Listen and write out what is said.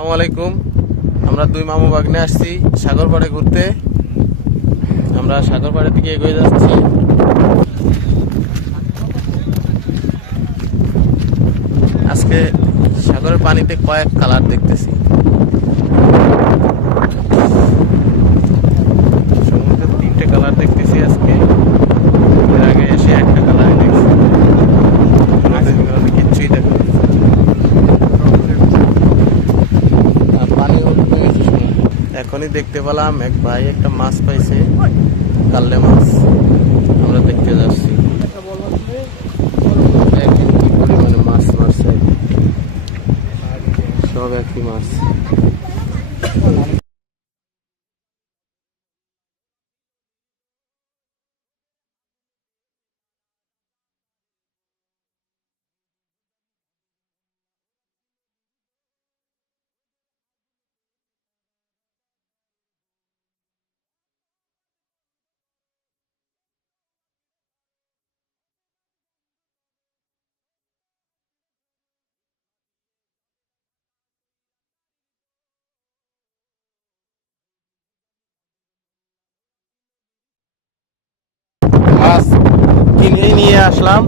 আসসালামু আলাইকুম। আমরা দুই মামু বাগনে আসছি সাগর পাড়ে ঘুরতে। আমরা সাগর পাড়ের দিকে এগিয়ে যাচ্ছি। আজকে সাগরের পানিতে কয়েক কালার দেখতেছি। সমুদ্রের তিনটে কালার দেখতেছি আজকে। এর আগে এসে একটা কালারই দেখছি, কিচ্ছুই দেখা এখনই দেখতে পেলাম এক ভাই একটা মাছ পাইছে, কাল্লে মাছ। আমরা দেখতে যাচ্ছি কি পরিমাণে মাছ মারছে, সব একই মাছ। মাছ কিনে নিয়ে আসলাম।